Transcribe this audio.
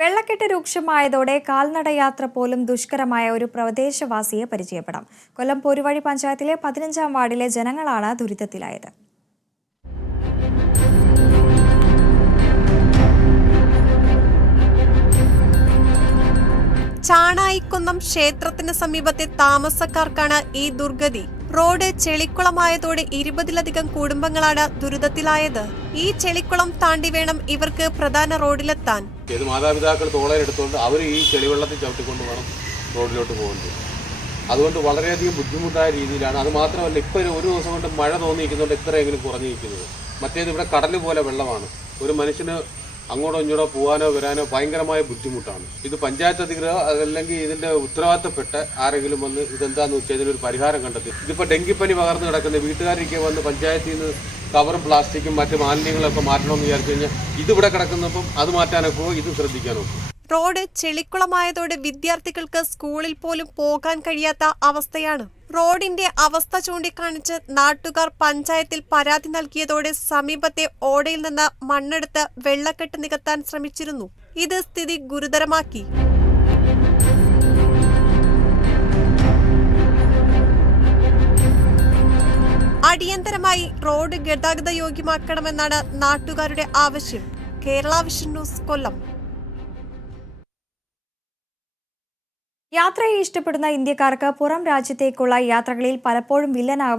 വെള്ളക്കെട്ട് രൂക്ഷമായതോടെ കാൽനടയാത്ര പോലും ദുഷ്കരമായ ഒരു പ്രദേശവാസിയെ പരിചയപ്പെടാം. കൊല്ലം പോരുവഴി പഞ്ചായത്തിലെ 15-ാം വാർഡിലെ ജനങ്ങളാണ് ദുരിതത്തിലായത്. ചാണായിക്കുന്നം ക്ഷേത്രത്തിന് സമീപത്തെ താമസക്കാർക്കാണ് ഈ ദുർഗതി. റോഡ് ചെളിക്കുളമായതോടെ 20-ലധികം കുടുംബങ്ങളാണ് ദുരിതത്തിലായത്. ഈ ചെളിക്കുളം താണ്ടി വേണം ഇവർക്ക് പ്രധാന റോഡിലെത്താൻ. മാതാപിതാക്കൾ തോളയിലെടുത്തുകൊണ്ട് അവർ ഈ ചെളിവെള്ളത്തിൽ ചവിട്ടിക്കൊണ്ട് വേണം റോഡിലോട്ട് പോകുന്നത്. അതുകൊണ്ട് വളരെയധികം ബുദ്ധിമുട്ടായ രീതിയിലാണ്. അത് മാത്രമല്ല, ഇപ്പോൾ ഒരു ദിവസം കൊണ്ട് മഴ തോന്നിയിരിക്കുന്നുണ്ട് ഇത്രയെങ്കിലും കുറഞ്ഞിരിക്കുന്നത്. മറ്റേത് ഇവിടെ കടൽ പോലെ വെള്ളമാണ്. ഒരു മനുഷ്യന് അങ്ങോട്ടോ ഇങ്ങോട്ടോ പോകാനോ വരാനോ ഭയങ്കരമായ ബുദ്ധിമുട്ടാണ്. ഇത് പഞ്ചായത്ത് അധികൃതർ അതല്ലെങ്കിൽ ഇതിന്റെ ഉത്തരവാദിത്തപ്പെട്ട ആരെങ്കിലും വന്ന് ഇതെന്താന്ന് വെച്ചാൽ ഇതിനൊരു പരിഹാരം കണ്ടെത്തി. ഇതിപ്പോൾ ഡെങ്കിപ്പനി പകർന്നു കിടക്കുന്ന വീട്ടുകാരൊക്കെ വന്ന് പഞ്ചായത്തിൽ നിന്ന് കവറും പ്ലാസ്റ്റിക്കും മറ്റ് മാലിന്യങ്ങളൊക്കെ മാറ്റണമെന്ന് വിചാരിച്ചു കഴിഞ്ഞാൽ ഇതിവിടെ കിടക്കുന്നപ്പം അത് മാറ്റാനൊക്കെ ഇത് ശ്രദ്ധിക്കാനൊക്കെ. റോഡ് ചെളിക്കുളമായതോടെ വിദ്യാർത്ഥികൾക്ക് സ്കൂളിൽ പോലും പോകാൻ കഴിയാത്ത അവസ്ഥയാണ്. റോഡിന്റെ അവസ്ഥ ചൂണ്ടിക്കാണിച്ച് നാട്ടുകാർ പഞ്ചായത്തിൽ പരാതി നൽകിയതോടെ സമീപത്തെ ഓടയിൽ നിന്ന് മണ്ണെടുത്ത് വെള്ളക്കെട്ട് നികത്താൻ ശ്രമിച്ചിരുന്നു. ഇത് സ്ഥിതി ഗുരുതരമാക്കി. അടിയന്തരമായി റോഡ് ഗതാഗത യോഗ്യമാക്കണമെന്നാണ് നാട്ടുകാരുടെ ആവശ്യം. കേരള വിഷൻ ന്യൂസ്, കൊല്ലം. യാത്രയെ ഇഷ്ടപ്പെടുന്ന ഇന്ത്യക്കാർക്ക് പുറം രാജ്യത്തേക്കുള്ള യാത്രകളിൽ പലപ്പോഴും വില്ലനാകും